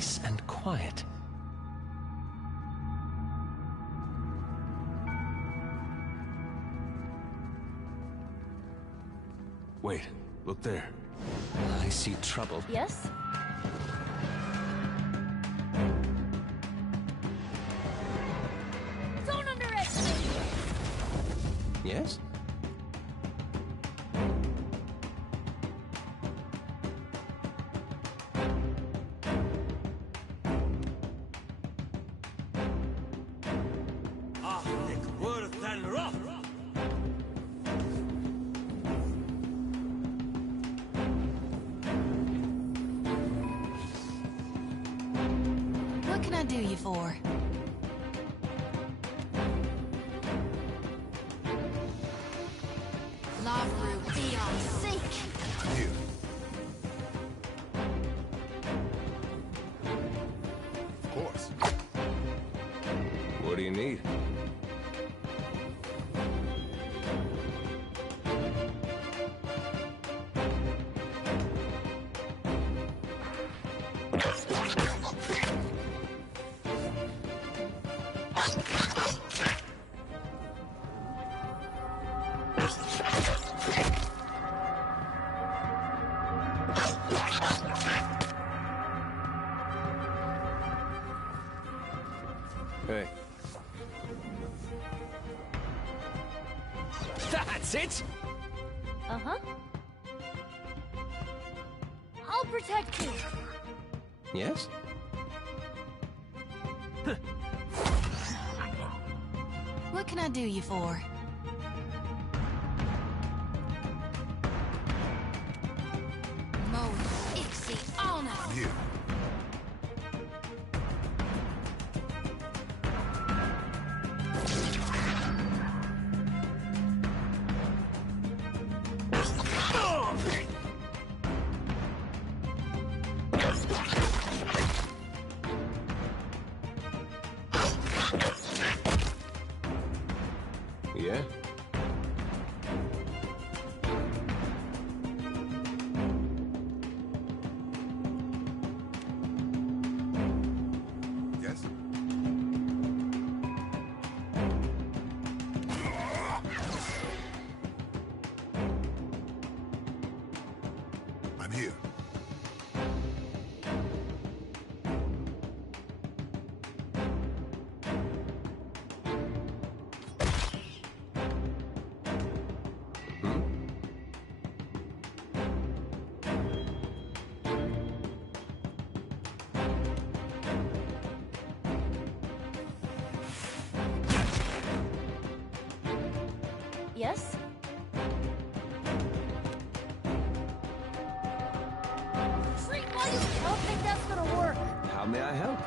nice and quiet. Wait, look there. I see trouble. Yes? Don't underestimate me! Yes? What can I do you for? Love root beyond sink. Here. Of course. What do you need? Hey. That's it! Uh-huh. I'll protect you! Yes? What can I do you for? Mo Ixie honor. Here. Yeah? Yes? I'm here. Yes? Treat while you... I don't think that's gonna work. How may I help?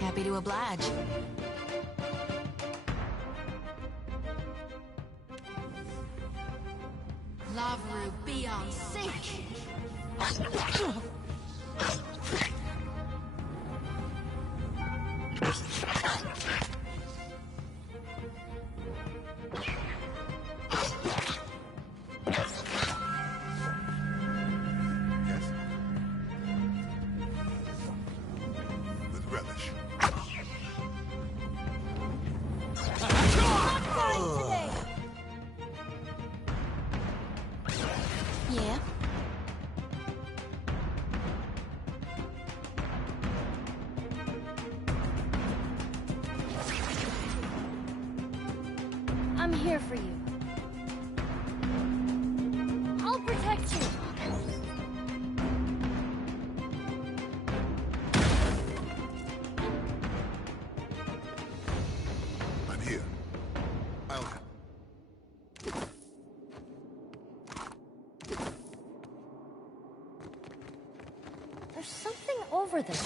Happy to oblige. Love root beyond sink. Yes? With relish. Not dying today! Yeah. I'm here for you. I'll protect you. I'm here. I'll... There's something over there.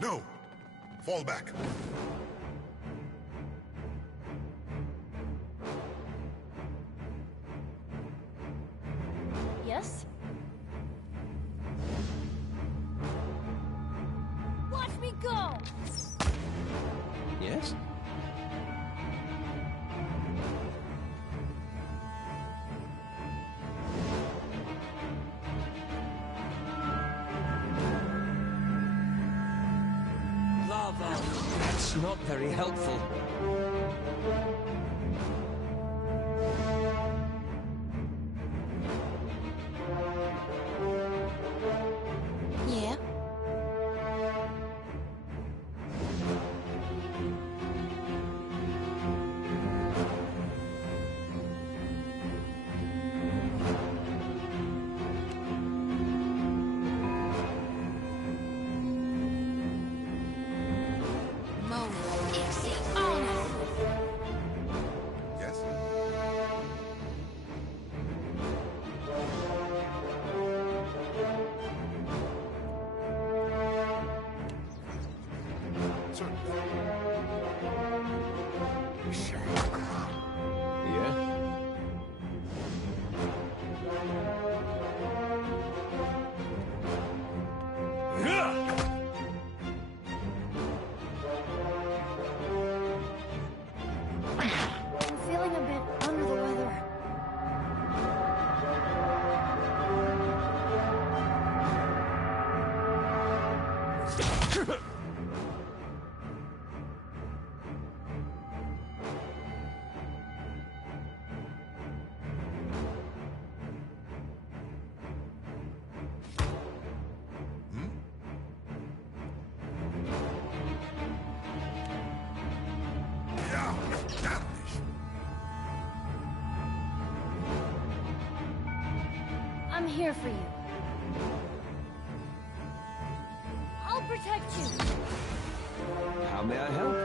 No! Fall back. Yes? Watch me go! Yes? Lava. That's not very helpful. Yeah? Yes? Certainly. Yeah? I'm feeling a bit under the weather. Ja, dadurch. I'm here for you. I'll protect you. How may I help?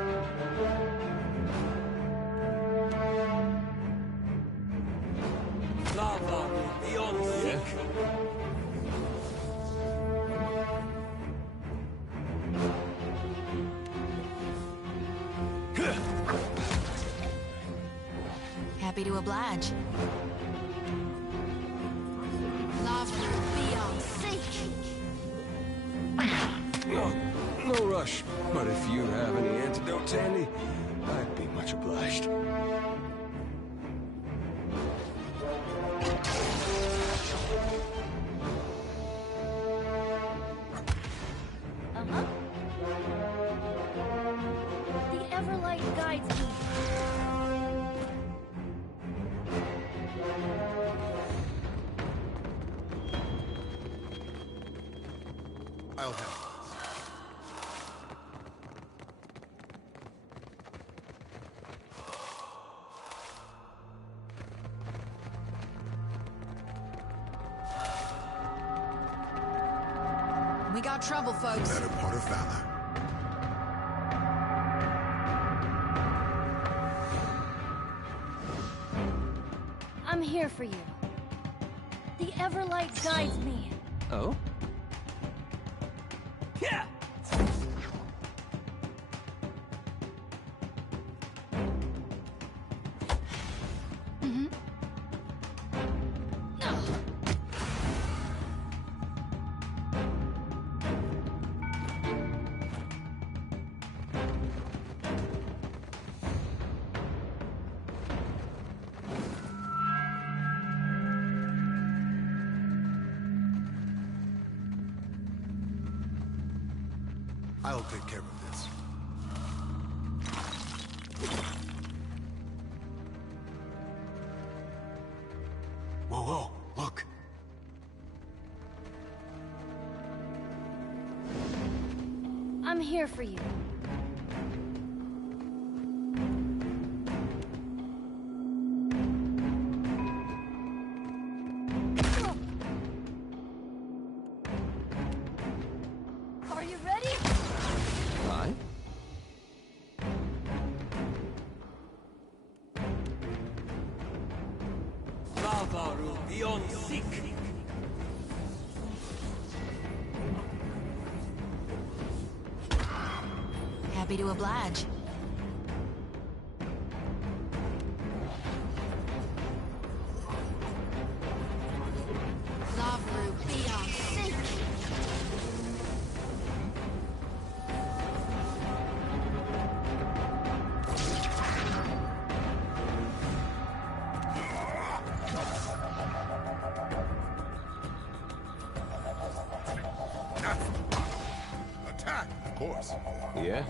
Lava. Beyond sick. Happy to oblige. Lava beyond seek. No rush, but if you have any antidotes handy, I'd be much obliged. Uh-huh. The Everlight guides me. I'll handle this. We got trouble, folks. Better part of valor. I'm here for you. The Everlight guides me. Oh? Yeah. I'll take care of this. Whoa, whoa, look. I'm here for you. Are you ready? I? Lava. Beyond sick. Happy to oblige. Lava root beyond sink. Attack, of course. Yeah?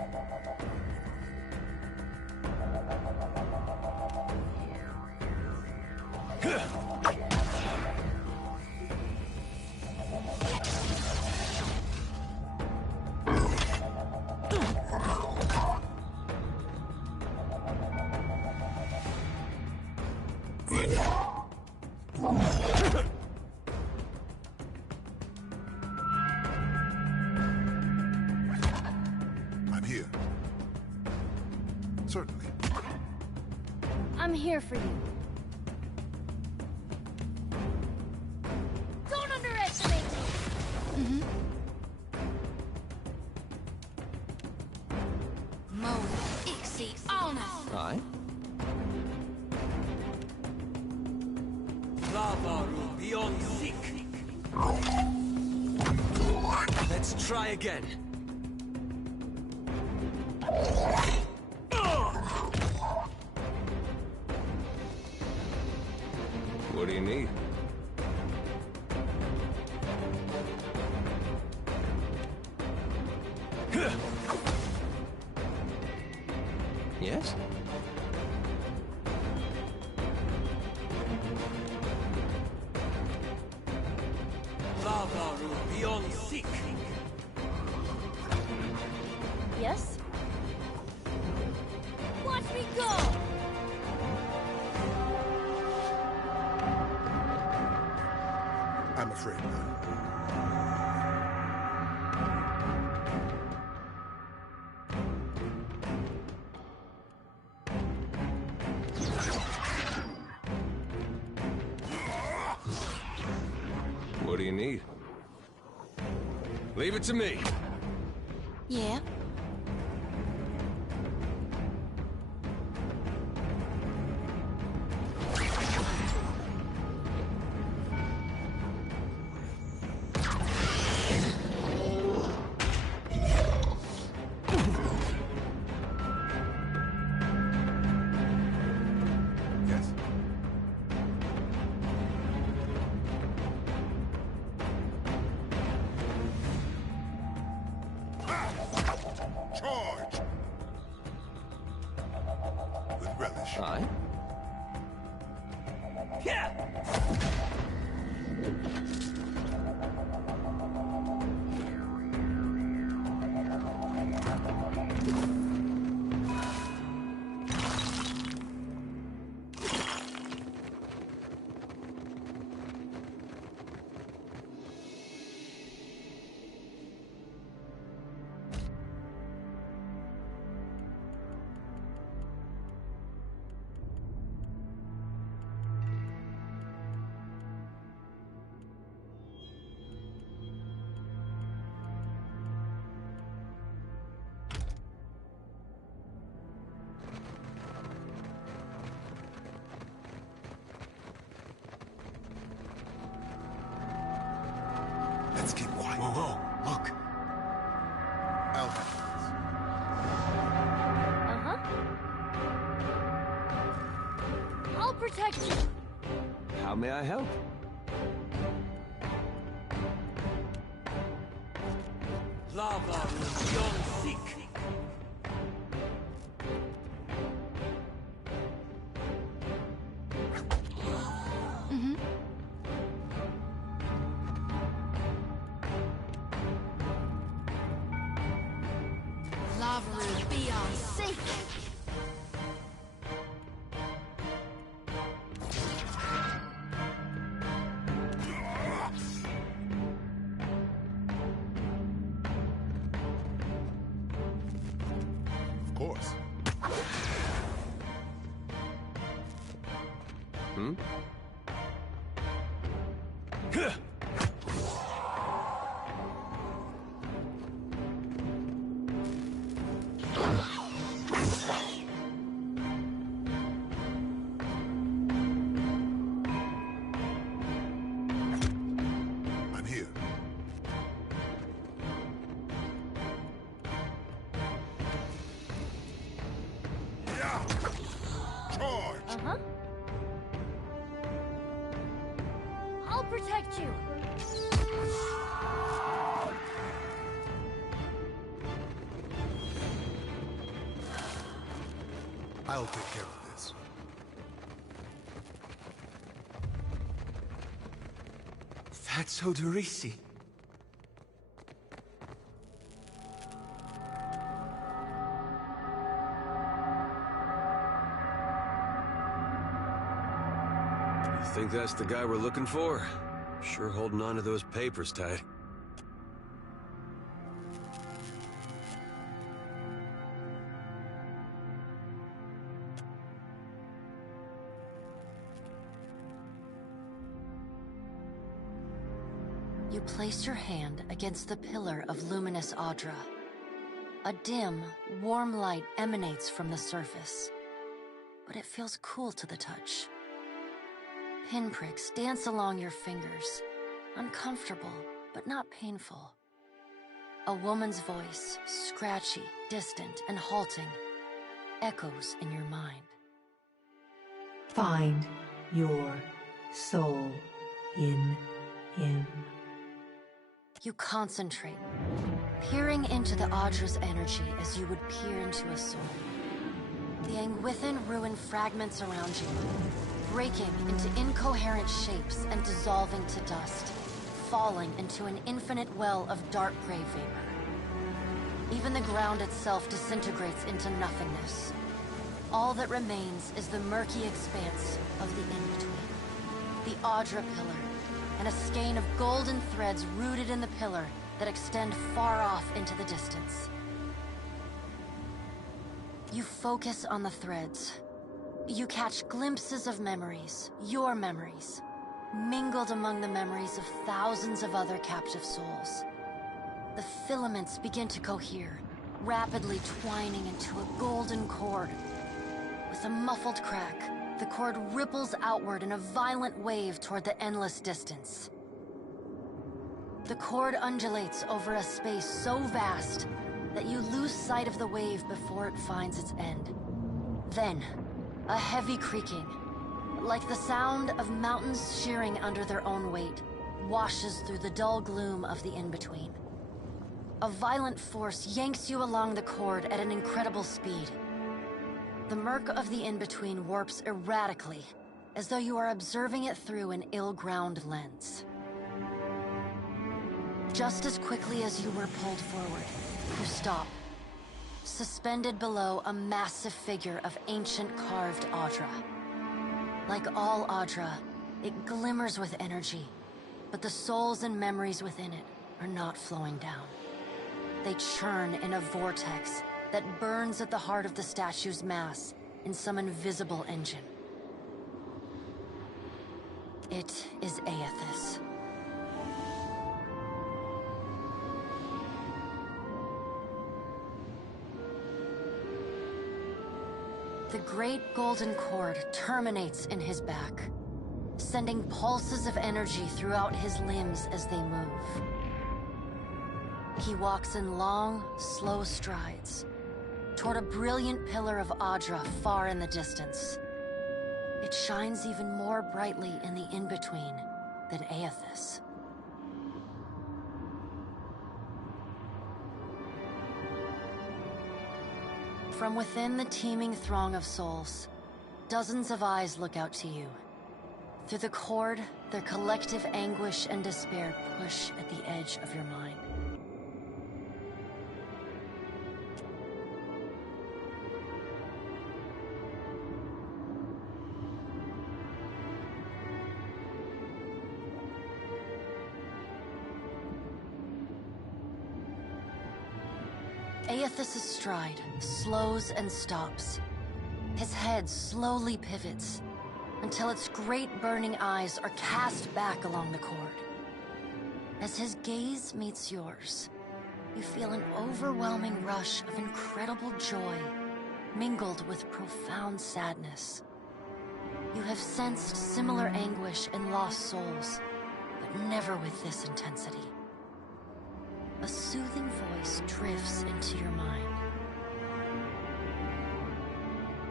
I'm here. Certainly. I'm here for you. Don't underestimate me! Mo ixi honor. Aye? Lava room beyond sick. Let's try again. What do you need? Yes? Lava room beyond sick. Yes? Watch me go! I'm afraid not. What do you need? Leave it to me. Yeah. Yes. Charge! With relish. Aye? Yeah. Let's keep quiet. Whoa, whoa, look. I'll handle Uh-huh. I'll protect you. How may I help? Lava room beyond sick. Lava root beyond sink. Of course. Hmm? Charge! Uh-huh. I'll protect you. I'll take care of this. That's Odorisi. You think that's the guy we're looking for? Sure holding on to those papers tight. You place your hand against the pillar of luminous Audra. A dim, warm light emanates from the surface, but it feels cool to the touch. Pinpricks dance along your fingers, uncomfortable, but not painful. A woman's voice, scratchy, distant, and halting, echoes in your mind. Find your soul in him. You concentrate, peering into the Audra's energy as you would peer into a soul. The Anguithan ruin fragments around you, breaking into incoherent shapes and dissolving to dust, falling into an infinite well of dark gray vapor. Even the ground itself disintegrates into nothingness. All that remains is the murky expanse of the in-between. The Audra pillar, and a skein of golden threads rooted in the pillar that extend far off into the distance. You focus on the threads. You catch glimpses of memories, your memories, mingled among the memories of thousands of other captive souls. The filaments begin to cohere, rapidly twining into a golden cord. With a muffled crack, the cord ripples outward in a violent wave toward the endless distance. The cord undulates over a space so vast that you lose sight of the wave before it finds its end. Then, a heavy creaking, like the sound of mountains shearing under their own weight, washes through the dull gloom of the in-between. A violent force yanks you along the cord at an incredible speed. The murk of the in-between warps erratically, as though you are observing it through an ill-ground lens. Just as quickly as you were pulled forward, you stop, suspended below a massive figure of ancient carved Audra. Like all Audra, it glimmers with energy, but the souls and memories within it are not flowing down. They churn in a vortex that burns at the heart of the statue's mass in some invisible engine. It is Aethys. The great golden cord terminates in his back, sending pulses of energy throughout his limbs as they move. He walks in long, slow strides toward a brilliant pillar of Audra far in the distance. It shines even more brightly in the in-between than Aethys. From within the teeming throng of souls, dozens of eyes look out to you. Through the cord, their collective anguish and despair push at the edge of your mind. Aethys' stride slows and stops. His head slowly pivots until its great burning eyes are cast back along the cord. As his gaze meets yours, you feel an overwhelming rush of incredible joy mingled with profound sadness. You have sensed similar anguish in lost souls, but never with this intensity. A soothing voice drifts into your mind.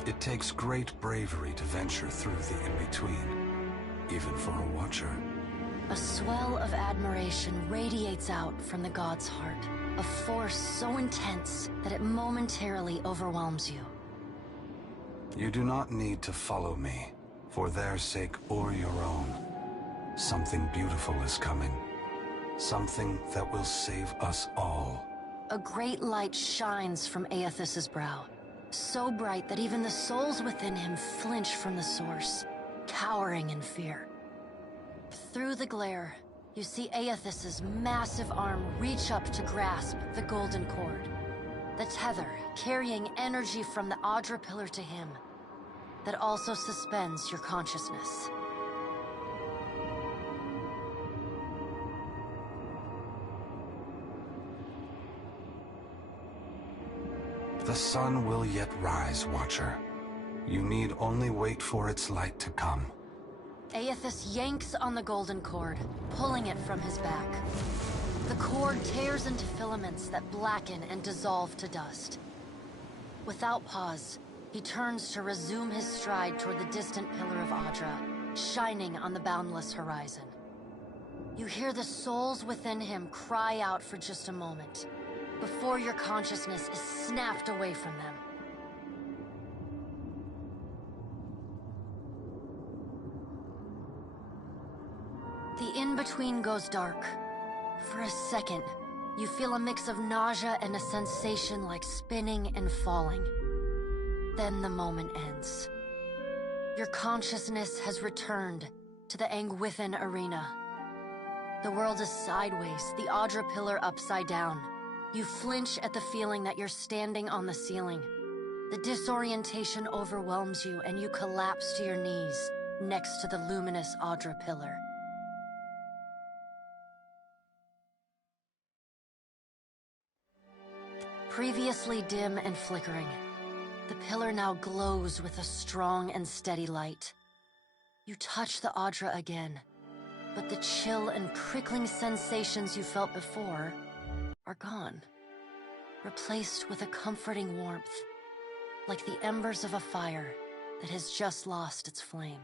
It takes great bravery to venture through the in-between, even for a watcher. A swell of admiration radiates out from the god's heart, a force so intense that it momentarily overwhelms you. You do not need to follow me, for their sake or your own. Something beautiful is coming. Something that will save us all. A great light shines from Aethys's brow, so bright that even the souls within him flinch from the source, cowering in fear. Through the glare, you see Aethys's massive arm reach up to grasp the golden cord. The tether carrying energy from the Audra pillar to him, that also suspends your consciousness. The sun will yet rise, Watcher. You need only wait for its light to come. Aethys yanks on the golden cord, pulling it from his back. The cord tears into filaments that blacken and dissolve to dust. Without pause, he turns to resume his stride toward the distant pillar of Audra, shining on the boundless horizon. You hear the souls within him cry out for just a moment, before your consciousness is snapped away from them. The in-between goes dark. For a second, you feel a mix of nausea and a sensation like spinning and falling. Then the moment ends. Your consciousness has returned to the Angwithan arena. The world is sideways, the Audra pillar upside down. You flinch at the feeling that you're standing on the ceiling. The disorientation overwhelms you and you collapse to your knees next to the luminous Audra pillar. Previously dim and flickering, the pillar now glows with a strong and steady light. You touch the Audra again, but the chill and prickling sensations you felt before are gone, replaced with a comforting warmth, like the embers of a fire that has just lost its flame.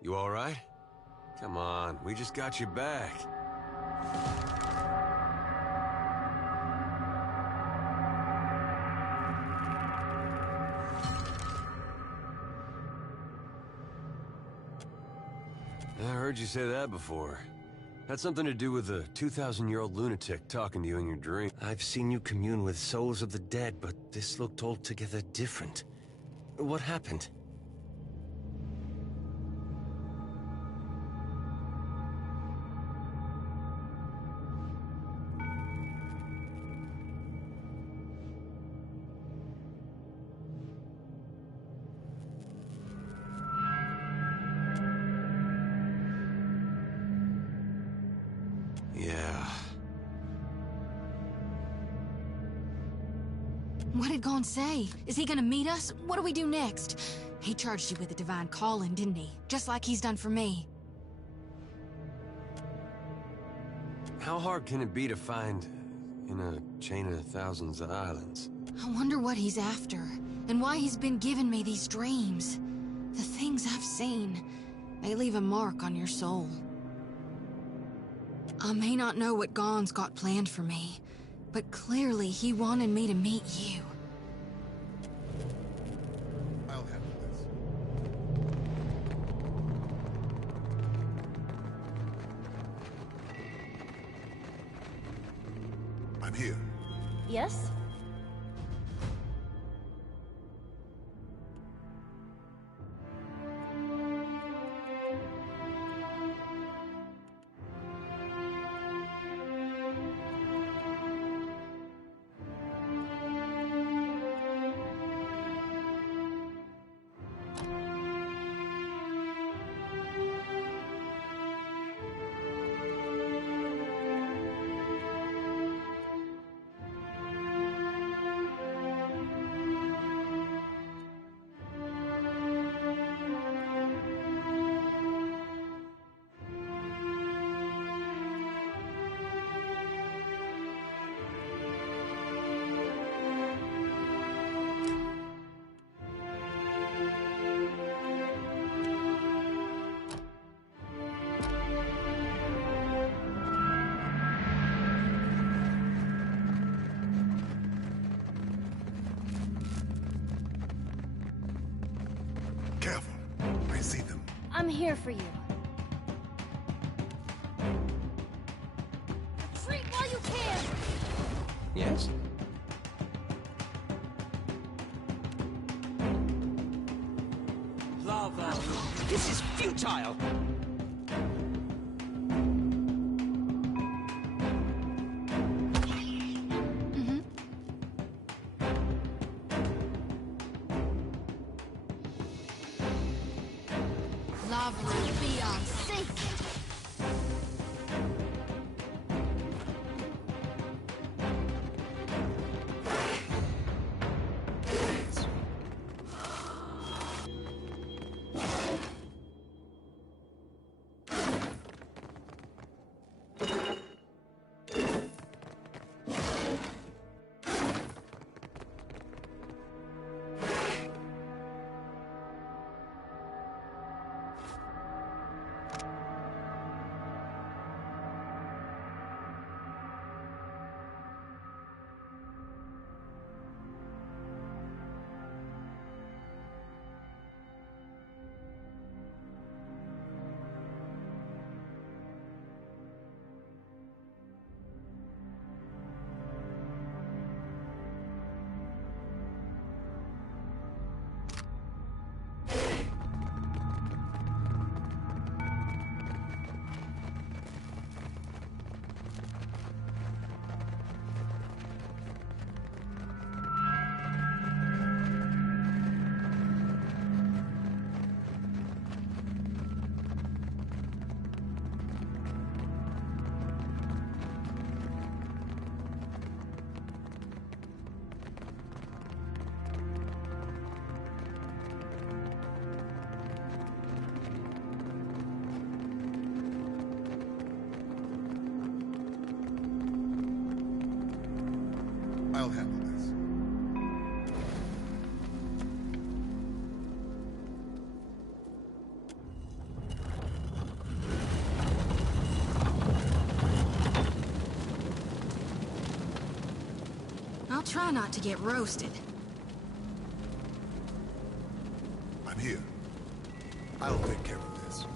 You all right? Come on, we just got you back. I heard you say that before. Had something to do with a 2,000-year-old lunatic talking to you in your dream. I've seen you commune with souls of the dead, but this looked altogether different. What happened? Yeah. What did Gon say? Is he gonna meet us? What do we do next? He charged you with the divine calling, didn't he? Just like he's done for me. How hard can it be to find in a chain of thousands of islands? I wonder what he's after, and why he's been giving me these dreams. The things I've seen, they leave a mark on your soul. I may not know what Gon's got planned for me, but clearly he wanted me to meet you. I'll handle this. I'm here. Yes? see them. I'm here for you. Retreat while you can! Yes? Lava room. This is futile! Lava will be on sync. I'll handle this. I'll try not to get roasted. I'm here. I'll take care of this.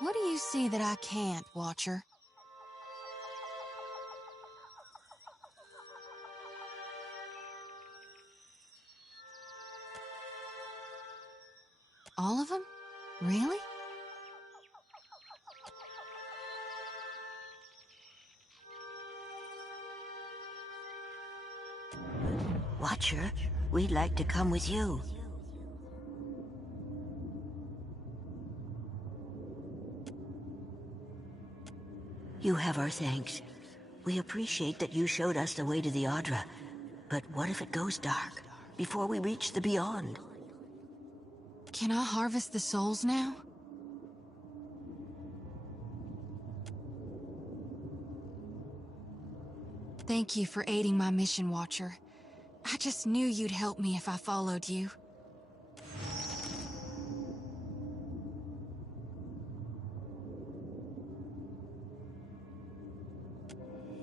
What do you see that I can't, Watcher? All of them? Really? Watcher, we'd like to come with you. You have our thanks. We appreciate that you showed us the way to the Audra. But what if it goes dark, before we reach the Beyond? Can I harvest the souls now? Thank you for aiding my mission, Watcher. I just knew you'd help me if I followed you.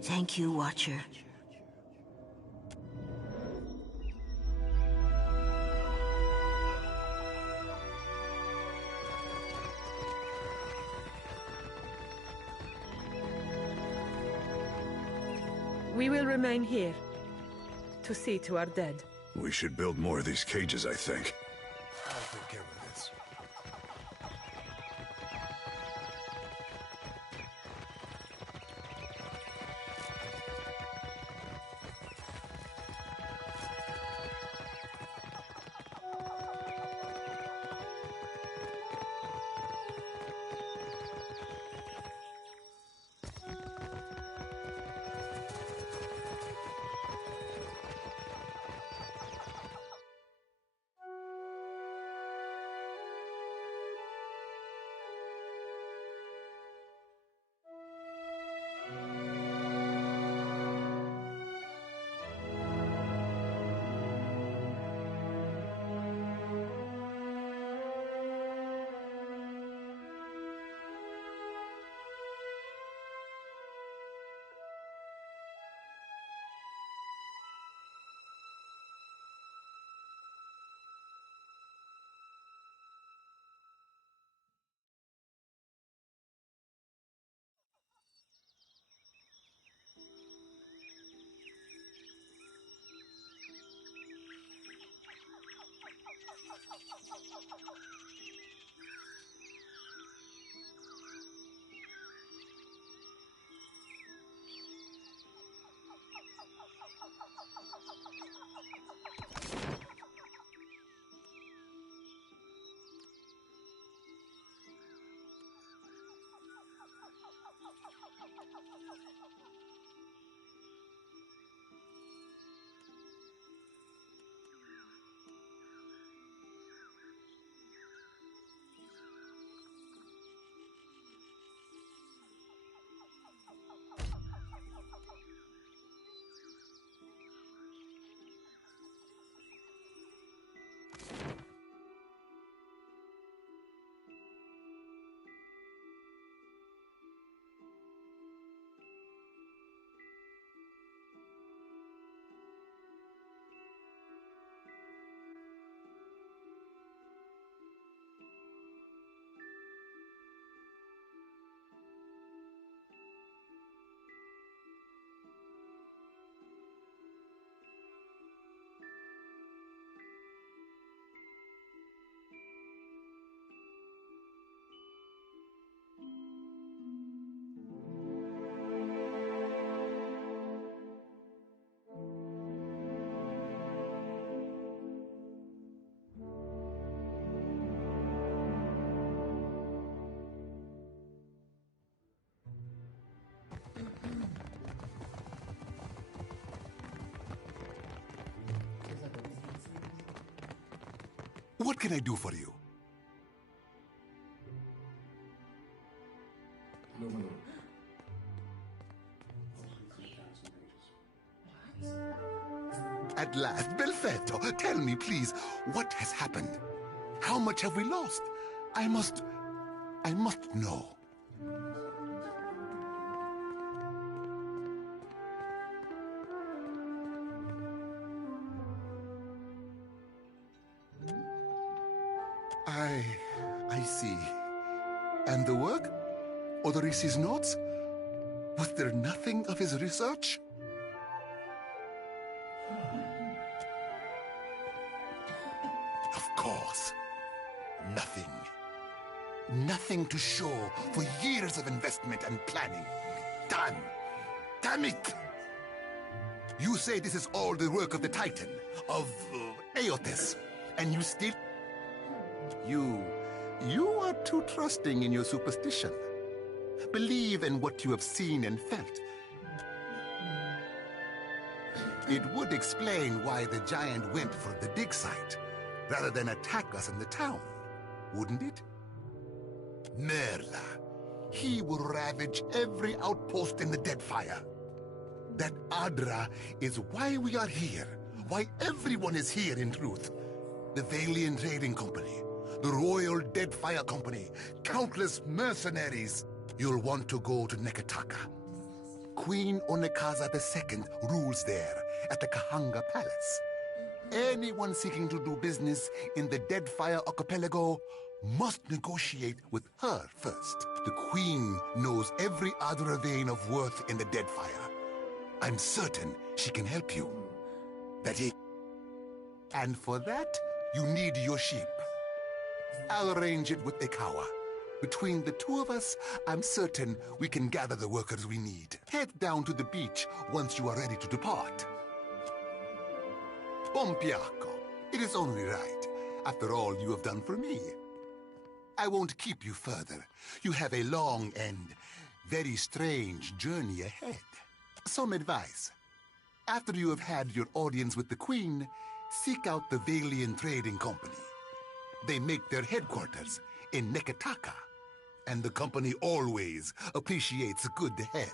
Thank you, Watcher. We will remain here, to see to our dead. We should build more of these cages, I think. I'll take care of this. What can I do for you? At last, Belfetto, tell me, please, what has happened? How much have we lost? I must know. I see. And the work? Odoris's notes? Was there nothing of his research? Of course. Nothing. Nothing to show for years of investment and planning. Done. Damn it! You say this is all the work of the Titan, of Aotis, and you still... You are too trusting in your superstition. Believe in what you have seen and felt. It would explain why the giant went for the dig site, rather than attack us in the town, wouldn't it? Merla. He will ravage every outpost in the Deadfire. That Adra is why we are here, why everyone is here in truth. The Valiant Trading Company, the Royal Deadfire Company, countless mercenaries. You'll want to go to Neketaka. Queen Onekaza II rules there, at the Kahanga Palace. Anyone seeking to do business in the Deadfire Archipelago must negotiate with her first. The Queen knows every Adra vein of worth in the Deadfire. I'm certain she can help you. And for that, you need your sheep. I'll arrange it with Ikawa. Between the two of us, I'm certain we can gather the workers we need. Head down to the beach once you are ready to depart. Pompiaco, it is only right, after all you have done for me. I won't keep you further. You have a long and very strange journey ahead. Some advice. After you have had your audience with the Queen, seek out the Valiant Trading Company. They make their headquarters in Neketaka, and the company always appreciates good help.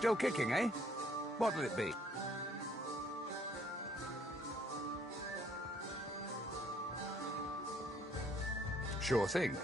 Still kicking, eh? What'll it be? Sure thing.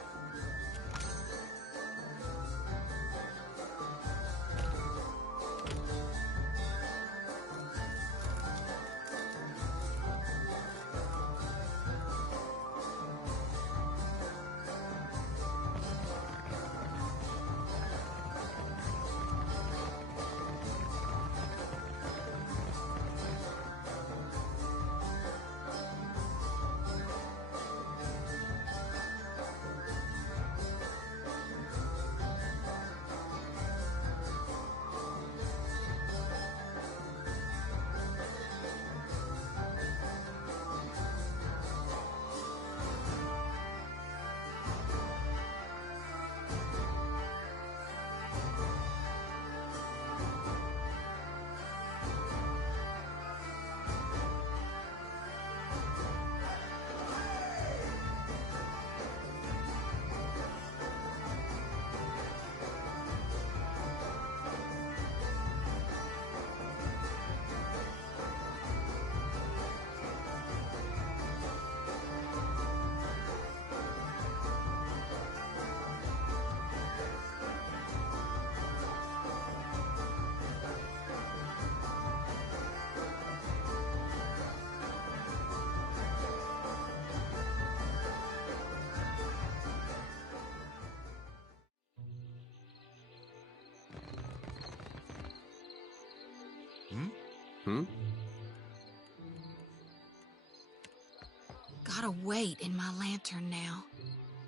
Gotta wait in my lantern now.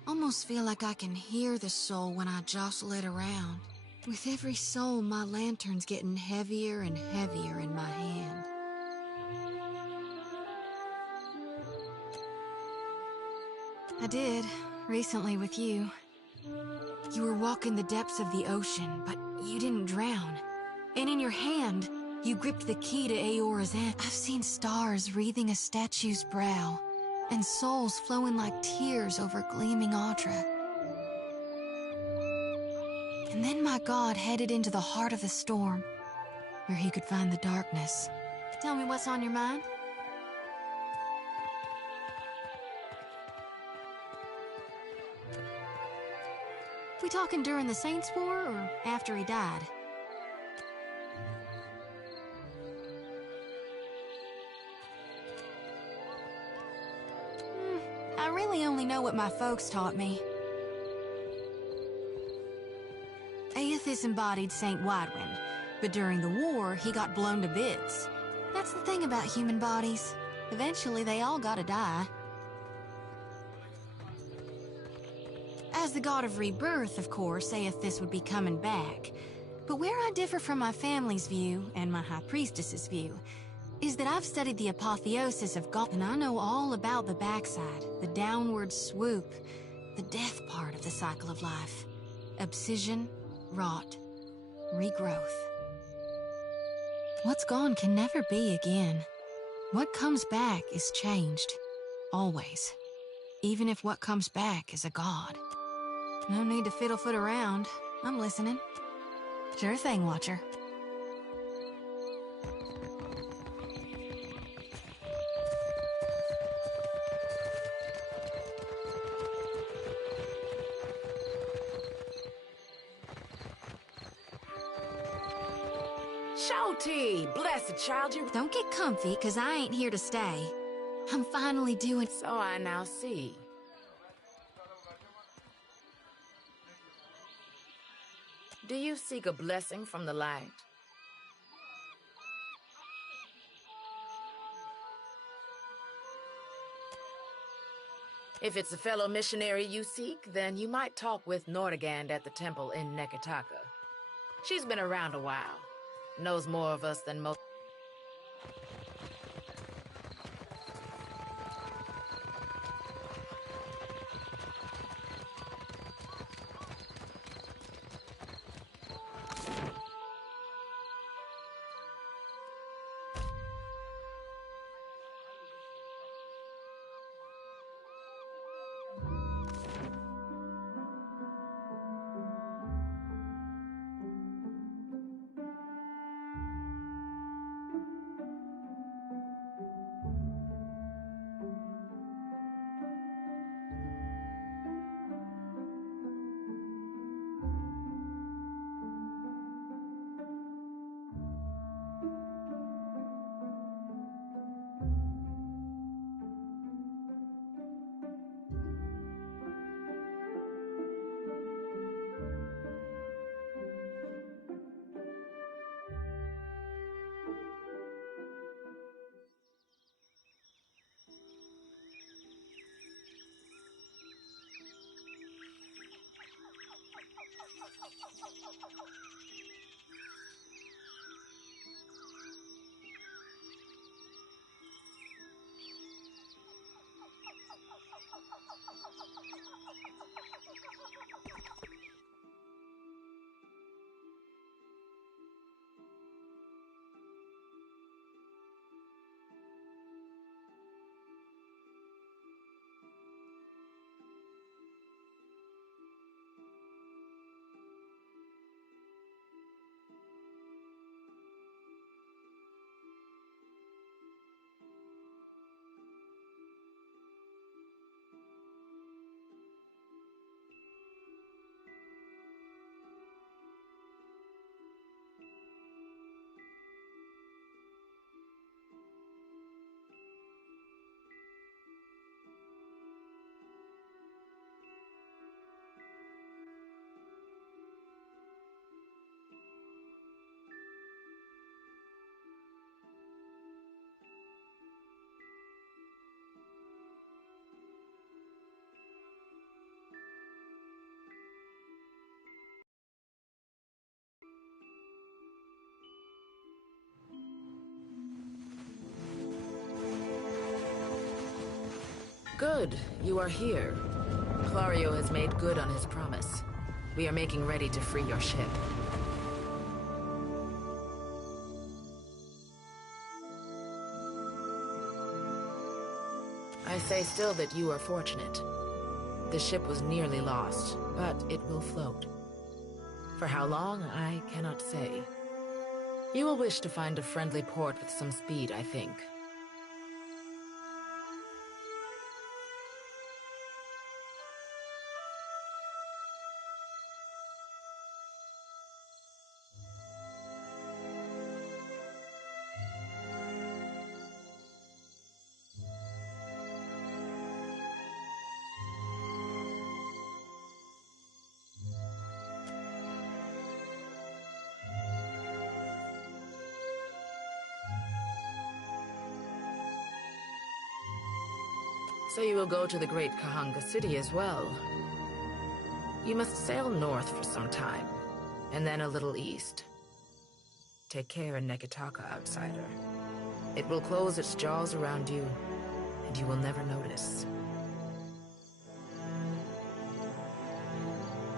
Almost feel like I can hear the soul when I jostle it around. With every soul, my lantern's getting heavier and heavier in my hand. I did, recently with you. You were walking the depths of the ocean, but you didn't drown. And in your hand, you gripped the key to Aora's end. I've seen stars wreathing a statue's brow, and souls flowing like tears over gleaming Audra. And then my god headed into the heart of the storm, where he could find the darkness. Tell me what's on your mind? We talking during the Saints' War, or after he died? I really only know what my folks taught me. Aethys embodied Saint Whitewind, but during the war, he got blown to bits. That's the thing about human bodies. Eventually, they all gotta die. As the god of rebirth, of course, Aethys would be coming back. But where I differ from my family's view, and my High Priestess's view, is that I've studied the apotheosis of God, and I know all about the backside, the downward swoop, the death part of the cycle of life. Abscission, rot, regrowth. What's gone can never be again. What comes back is changed. Always. Even if what comes back is a god. No need to fiddle-foot around. I'm listening. Sure thing, Watcher. Shorty, blessed child, you... Don't get comfy, 'cause I ain't here to stay. I'm finally doing... So I now see. Do you seek a blessing from the light? If it's a fellow missionary you seek, then you might talk with Nordegand at the temple in Neketaka. She's been around a while. Knows more of us than most. Good, you are here. Clario has made good on his promise. We are making ready to free your ship. I say still that you are fortunate. The ship was nearly lost, but it will float. For how long, I cannot say. You will wish to find a friendly port with some speed, I think. So you will go to the great Kahanga city as well. You must sail north for some time, and then a little east. Take care in Neketaka, outsider. It will close its jaws around you, and you will never notice.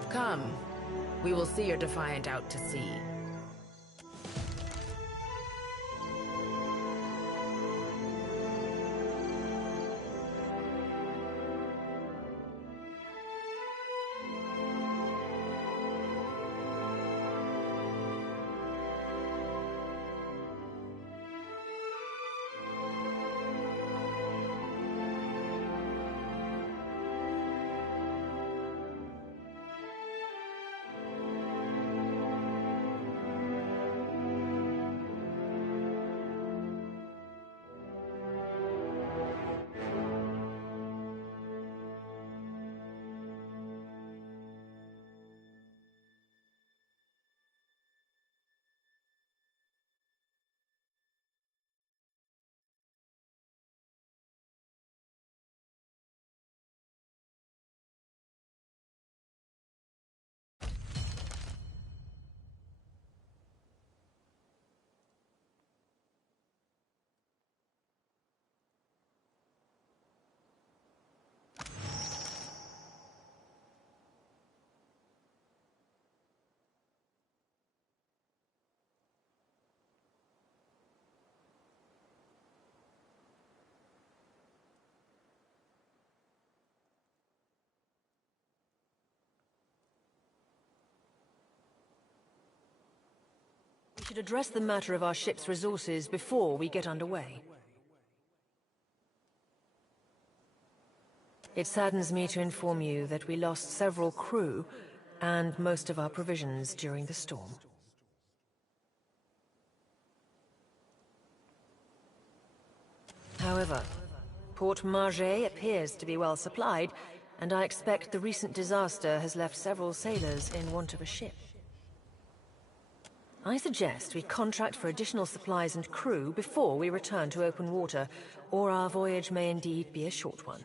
Come, we will see your defiant out to sea. We should address the matter of our ship's resources before we get underway. It saddens me to inform you that we lost several crew and most of our provisions during the storm. However, Port Margé appears to be well supplied, and I expect the recent disaster has left several sailors in want of a ship. I suggest we contract for additional supplies and crew before we return to open water, or our voyage may indeed be a short one.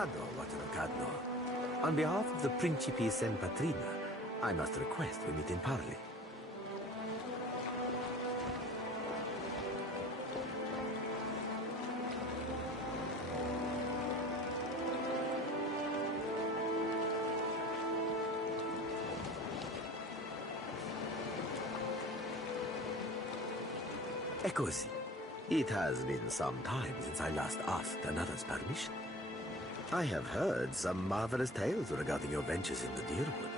Riccardo, what Riccardo? On behalf of the Principes and Patrina, I must request we meet in parley. E così. It has been some time since I last asked another's permission. I have heard some marvelous tales regarding your ventures in the Deerwood.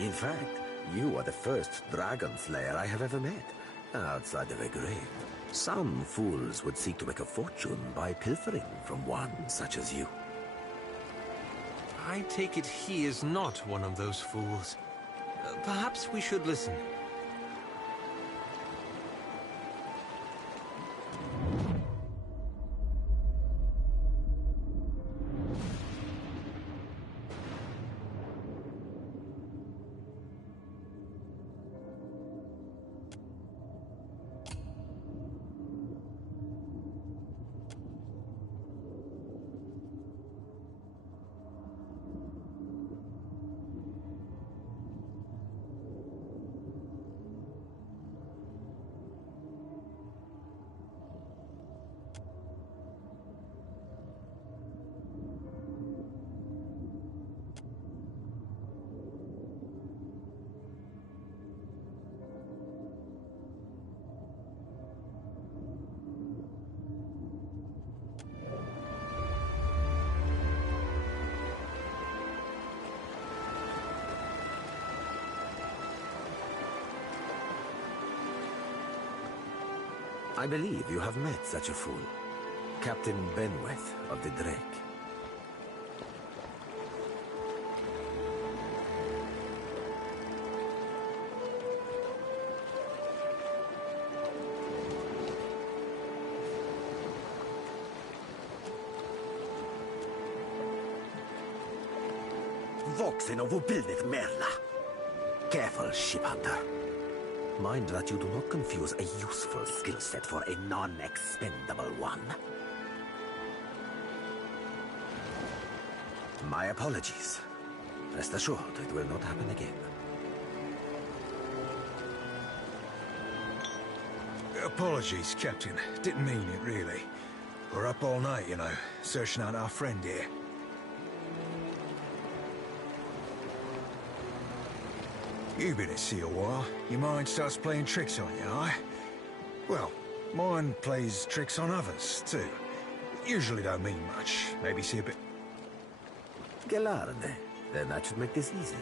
In fact, you are the first dragon slayer I have ever met, outside of a grave. Some fools would seek to make a fortune by pilfering from one such as you. I take it he is not one of those fools. Perhaps we should listen. I believe you have met such a fool. Captain Benweth of the Drake. Voxen of Upildit Merla. Careful, ship hunter. Mind that you do not confuse a useful skill set for a non-expendable one. My apologies. Rest assured, it will not happen again. Apologies, Captain. Didn't mean it, really. We're up all night, you know, searching out our friend here. You've been at sea a while. Your mind starts playing tricks on you, aye? Well, mine plays tricks on others, too. Usually don't mean much. Maybe see a bit... Gelarde. Then that should make this easy.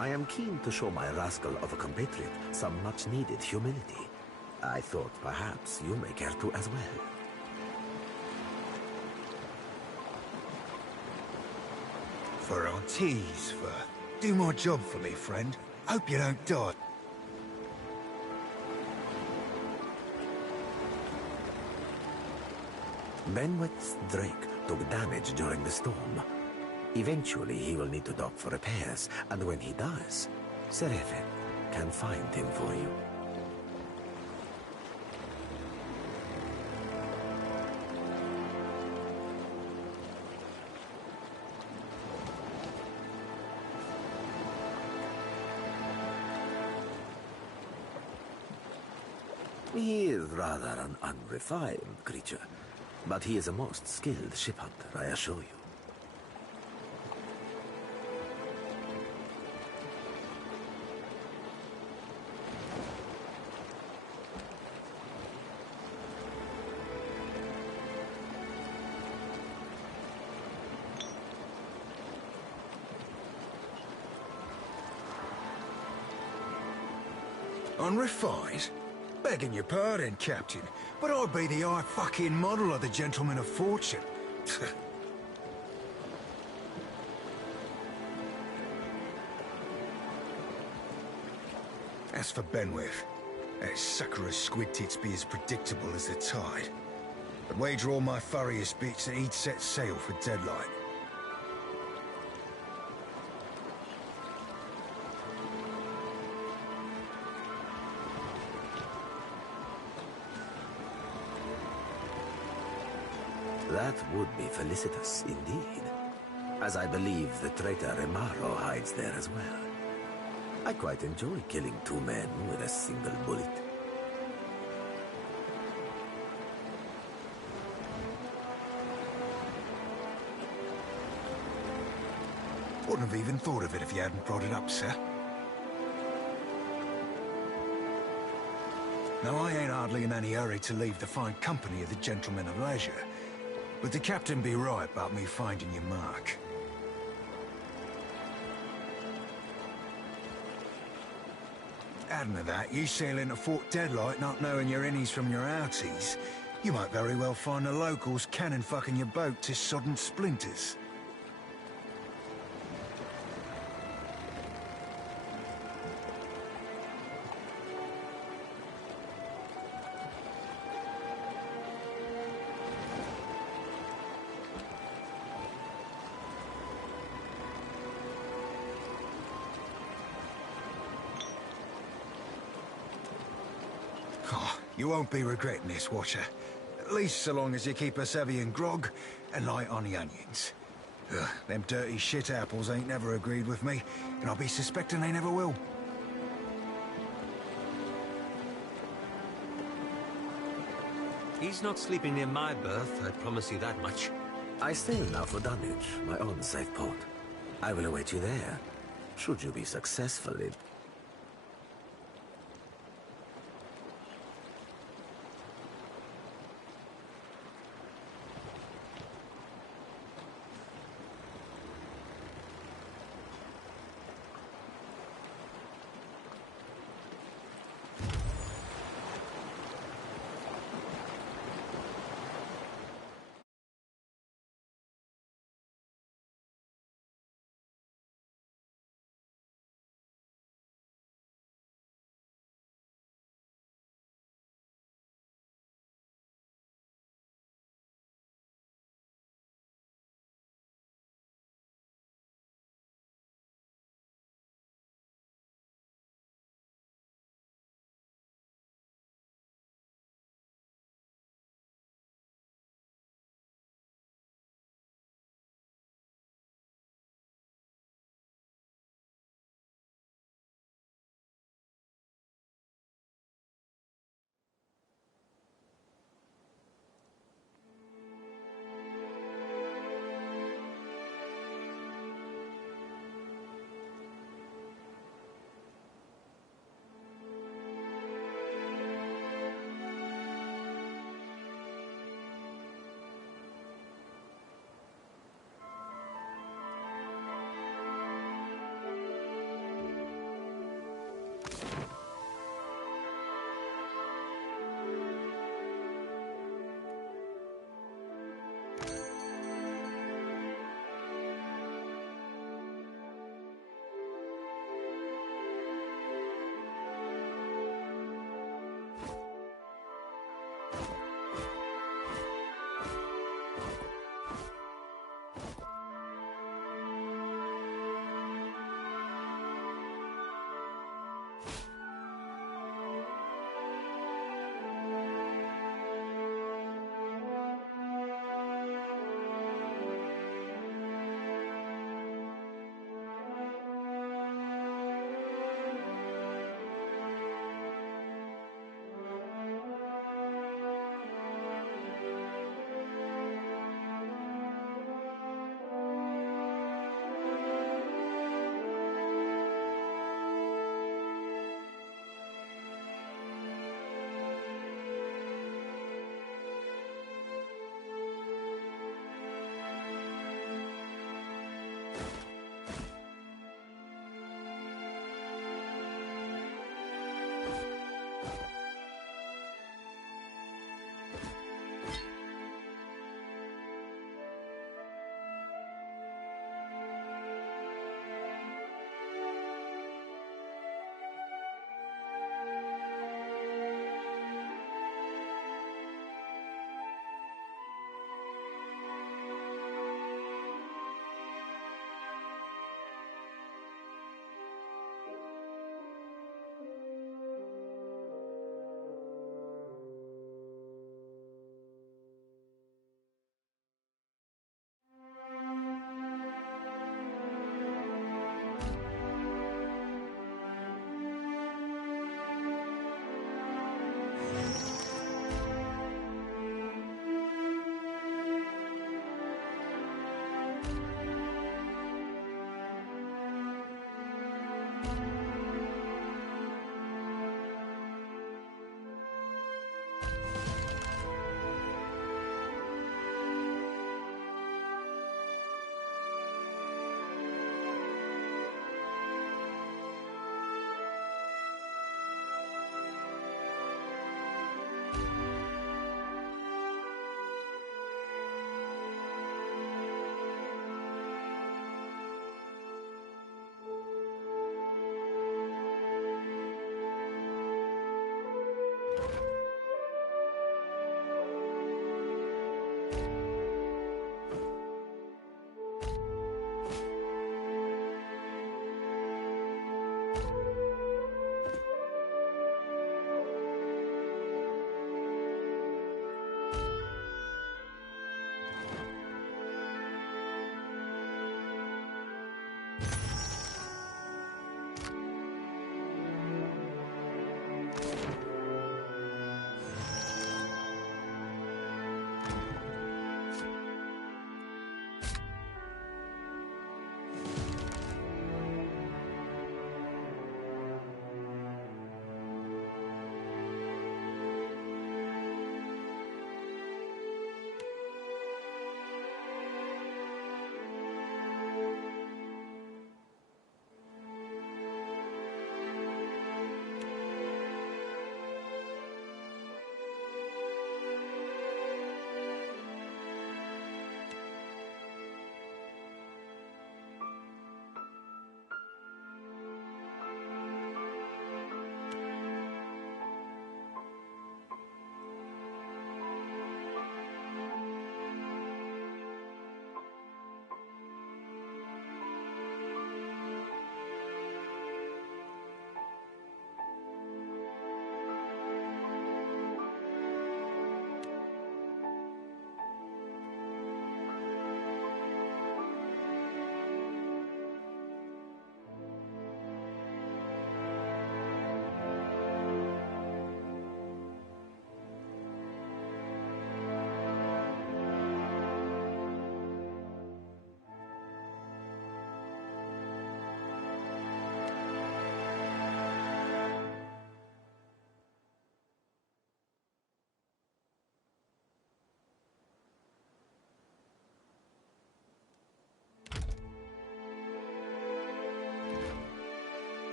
I am keen to show my rascal of a compatriot some much-needed humility. I thought perhaps you may care to as well. For our teas, for... Do my job for me, friend. Hope you don't die. Benweth's Drake took damage during the storm. Eventually, he will need to dock for repairs, and when he does, Serefen can find him for you. He is rather an unrefined creature, but he is a most skilled ship hunter, I assure you. Unrefined? Begging your pardon, Captain, but I'd be the high fucking model of the gentleman of fortune. As for Benweth, that sucker of squid tits be as predictable as the tide. I'd wager all my furriest bits that he'd set sail for deadlight. That would be felicitous indeed, as I believe the traitor Remaro hides there as well. I quite enjoy killing two men with a single bullet. Wouldn't have even thought of it if you hadn't brought it up, sir. Now, I ain't hardly in any hurry to leave the fine company of the gentlemen of leisure. But the captain be right about me finding your mark. Adding to that, you sail into Fort Deadlight not knowing your innies from your outies. You might very well find the locals cannon fucking your boat to sodden splinters. Oh, you won't be regretting this, Watcher. At least so long as you keep us heavy in grog and light on the onions. Ugh, them dirty shit apples ain't never agreed with me, and I'll be suspecting they never will. He's not sleeping near my berth, I promise you that much. I sail now for Dunwich, my own safe port. I will await you there, should you be successful in...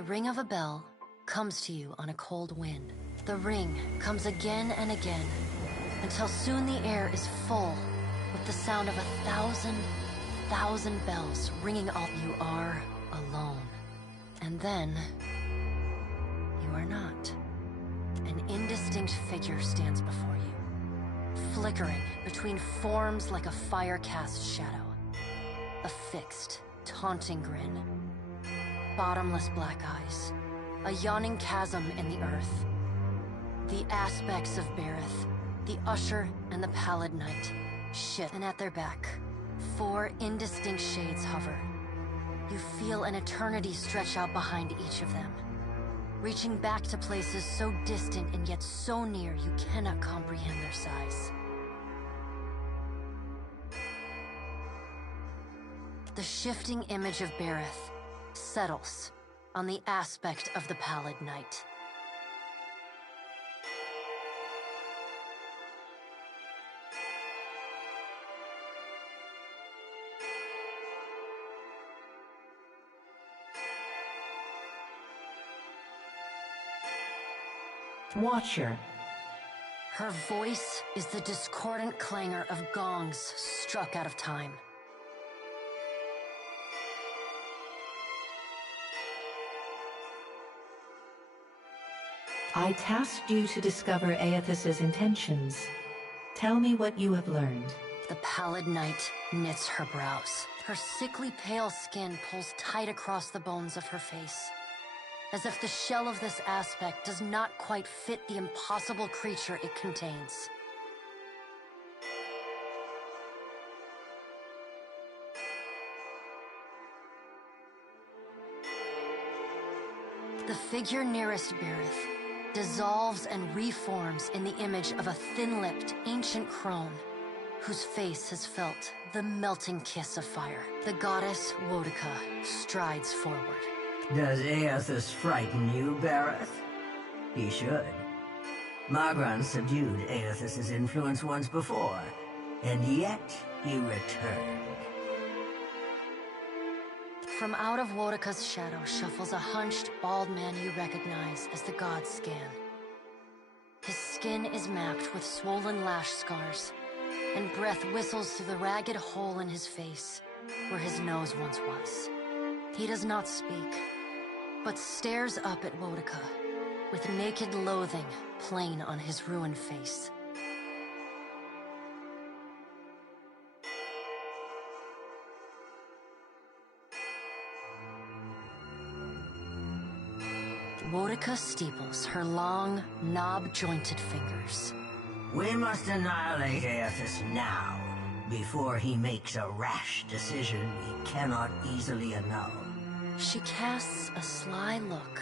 The ring of a bell comes to you on a cold wind. The ring comes again and again, until soon the air is full with the sound of 1,000 bells ringing all. You are alone. And then, you are not. An indistinct figure stands before you, flickering between forms like a fire-cast shadow. A fixed, taunting grin. Bottomless black eyes. A yawning chasm in the earth. The aspects of Bareth, the Usher and the Pallid Knight, shift, and at their back, 4 indistinct shades hover. You feel an eternity stretch out behind each of them, reaching back to places so distant and yet so near you cannot comprehend their size. The shifting image of Bareth settles on the aspect of the Pallid Knight. Watcher. Her voice is the discordant clangor of gongs struck out of time. I tasked you to discover Aethys's intentions. Tell me what you have learned. The Pallid Knight knits her brows. Her sickly pale skin pulls tight across the bones of her face, as if the shell of this aspect does not quite fit the impossible creature it contains. The figure nearest Bareth dissolves and reforms in the image of a thin-lipped, ancient crone, whose face has felt the melting kiss of fire. The goddess Wodica strides forward. Does Aethys frighten you, Bareth? He should. Magran subdued Aethys's influence once before, and yet he returned. From out of Wodica's shadow shuffles a hunched, bald man you recognize as the god Scan. His skin is mapped with swollen lash scars, and breath whistles through the ragged hole in his face, where his nose once was. He does not speak, but stares up at Wodica, with naked loathing plain on his ruined face. Wodica steeples her long, knob-jointed fingers. We must annihilate Aethys now, before he makes a rash decision we cannot easily annul. She casts a sly look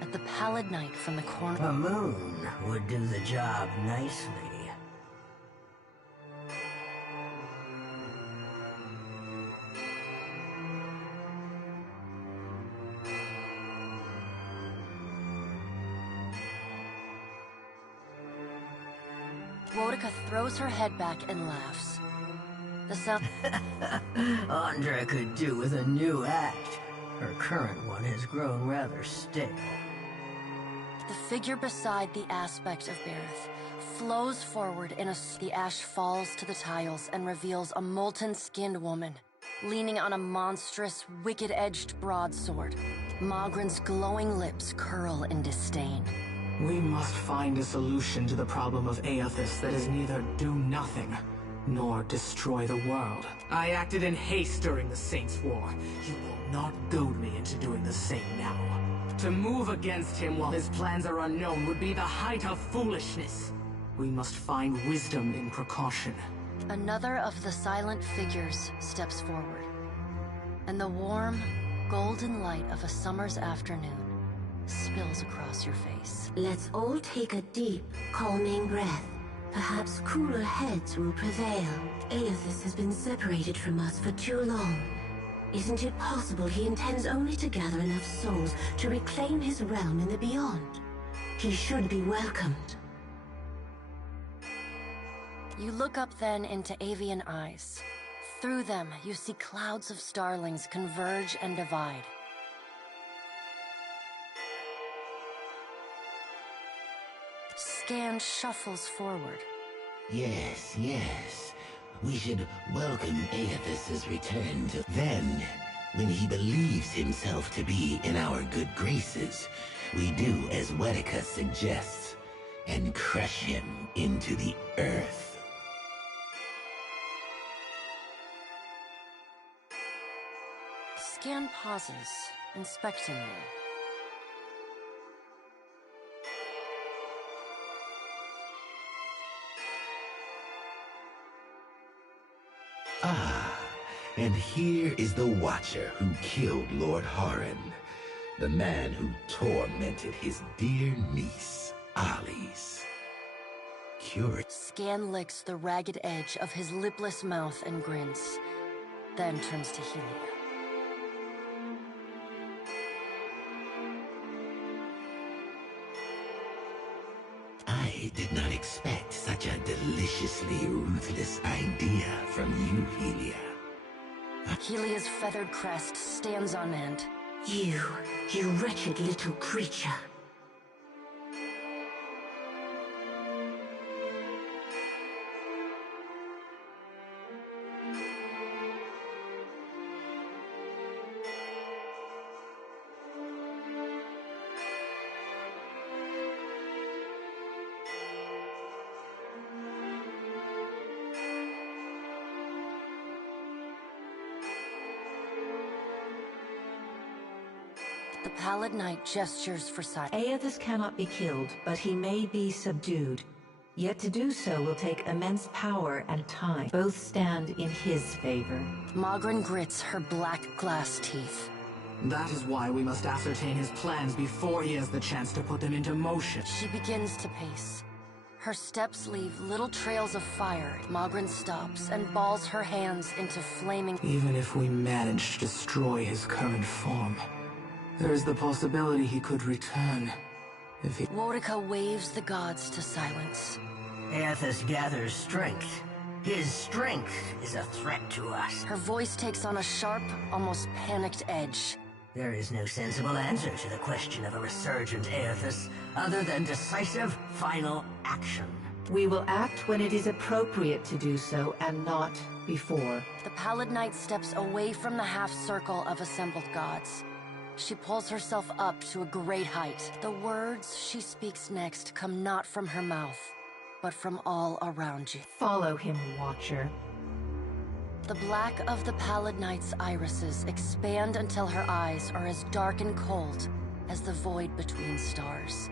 at the Pallid Knight from the corner. A moon would do the job nicely. Wodica throws her head back and laughs. The sound... Andra could do with a new act. Her current one has grown rather stale. The figure beside the aspect of Bareth flows forward in a... The ash falls to the tiles and reveals a molten-skinned woman, leaning on a monstrous, wicked-edged broadsword. Magran's glowing lips curl in disdain. We must find a solution to the problem of Aethys that is neither do nothing, nor destroy the world. I acted in haste during the Saints' War. You will not goad me into doing the same now. To move against him while his plans are unknown would be the height of foolishness. We must find wisdom in precaution. Another of the silent figures steps forward, and the warm, golden light of a summer's afternoon spills across your face. Let's all take a deep, calming breath. Perhaps cooler heads will prevail. Aethys has been separated from us for too long. Isn't it possible he intends only to gather enough souls to reclaim his realm in the beyond? He should be welcomed. You look up then into avian eyes. Through them, you see clouds of starlings converge and divide. Scan shuffles forward. Yes, yes. We should welcome Aethys's return to... Then, when he believes himself to be in our good graces, we do as Wedeka suggests, and crush him into the earth. Scan pauses, inspecting you. Ah, and here is the Watcher who killed Lord Haran, the man who tormented his dear niece, Alice. Scan licks the ragged edge of his lipless mouth and grins, then turns to Helia. I did not expect such a deliciously ruthless idea from you, Helia. Helia's feathered crest stands on end. You wretched little creature. The Pallid Knight gestures for silence. Aethys cannot be killed, but he may be subdued. Yet to do so will take immense power and time. Both stand in his favor. Magran grits her black glass teeth. That is why we must ascertain his plans before he has the chance to put them into motion. She begins to pace. Her steps leave little trails of fire. Magran stops and balls her hands into flaming... Even if we manage to destroy his current form, there is the possibility he could return. If he... Wodika waves the gods to silence. Aethys gathers strength. His strength is a threat to us. Her voice takes on a sharp, almost panicked edge. There is no sensible answer to the question of a resurgent Aethys, other than decisive, final action. We will act when it is appropriate to do so, and not before. The Pallid Knight steps away from the half-circle of assembled gods. She pulls herself up to a great height. The words she speaks next come not from her mouth, but from all around you. Follow him, Watcher. The black of the Pallid Knight's irises expand until her eyes are as dark and cold as the void between stars.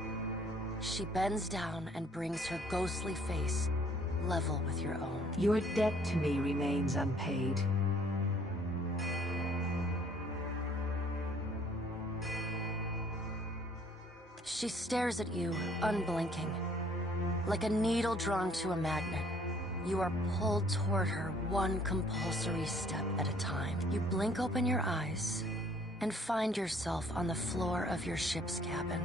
She bends down and brings her ghostly face level with your own. Your debt to me remains unpaid. She stares at you, unblinking. Like a needle drawn to a magnet, you are pulled toward her one compulsory step at a time. You blink open your eyes and find yourself on the floor of your ship's cabin.